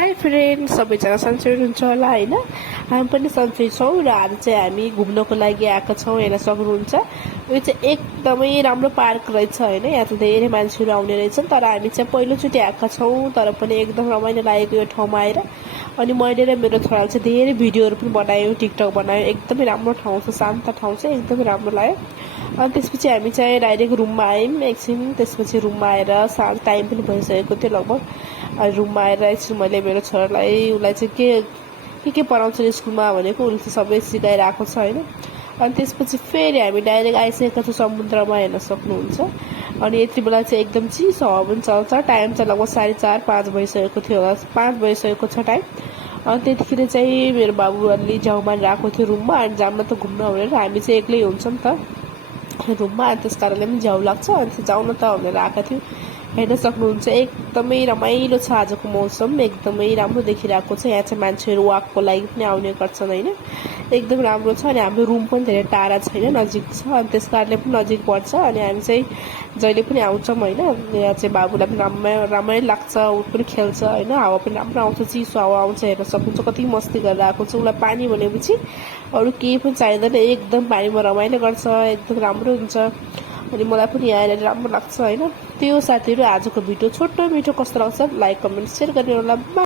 High friend, सबैजना सन्चै हुनुहुन्छ होला होइन। हामी पनि सन्चै छौँ र आज चाहिँ हामी घुम्नको लागि आएका छौँ। हेर्न सक्नुहुन्छ, यो चाहिँ एकदमै राम्रो पार्क रहेछ होइन। यहाँ चाहिँ धेरै मान्छेहरू आउने रहेछन्, तर हामी चाहिँ पहिलोचोटि आएका छौँ। तर पनि एकदम रमाइलो लागेको यो ठाउँमा आएर। अनि मैले र मेरो छोराले चाहिँ धेरै भिडियोहरू पनि बनायौँ, टिकटक बनायौँ। एकदमै राम्रो ठाउँ छ, शान्त ठाउँ छ, एकदमै राम्रो लाग्यो। अनि त्यसपछि हामी चाहिँ डाइरेक्ट रुममा आयौँ एकछिन। त्यसपछि रुममा आएर टाइम पनि भइसकेको थियो लगभग। अनि रुममा आएर एकछिन मैले मेरो छोरालाई, उसलाई चाहिँ के पढाउँछ स्कुलमा भनेको उसले चाहिँ सबै सिकाइरहेको छ होइन। अनि त्यसपछि फेरि हामी डाइरेक्ट आइसकेका छौँ समुद्रमा, हेर्न सक्नुहुन्छ। अनि यति बेला चाहिँ एकदम चिसो हावा पनि चल्छ। टाइम चाहिँ लगभग 4:30 5 भइसकेको थियो होला, 5 भइसकेको छ टाइम। अनि त्यतिखेर चाहिँ मेरो बाबु अलि जाउँ मानिरहेको थियो रुममा। अनि जाऊँ त घुम्न भनेर, हामी चाहिँ एक्लै हुन्छ नि त रुममा, अनि त्यस कारणले पनि झ्याउ लाग्छ। अनि जाउँ न त भनेर आएका थियौँ। हेर्न सक्नुहुन्छ एकदमै रमाइलो छ आजको मौसम, एकदमै राम्रो देखिरहेको छ। यहाँ चाहिँ मान्छेहरू वाकको लागि पनि आउने गर्छन् होइन। एकदम राम्रो छ। अनि हाम्रो रुम पनि धेरै टाढा छैन, नजिक छ। अनि त्यस कारणले पनि नजिक पर्छ। अनि हामी चाहिँ जहिले पनि आउँछौँ होइन। यहाँ चाहिँ बाबुलाई पनि रमाइलो लाग्छ, ऊ पनि खेल्छ होइन। हावा पनि राम्रो आउँछ, चिसो हावा आउँछ। हेर्न सक्नुहुन्छ कति मस्ती गरेर आएको छ। उसलाई पानी भनेपछि अरू केही पनि चाहिँदैन, एकदम पानीमा रमाइलो गर्छ, एकदम राम्रो हुन्छ। अनि मलाई पनि यहाँ आएर राम्रो लाग्छ होइन। त्यो साथीहरू, आजको भिडियो छोटो मिठो कस्तो लाग्छ लाइक कमेन्ट सेयर गरिदिनु होला।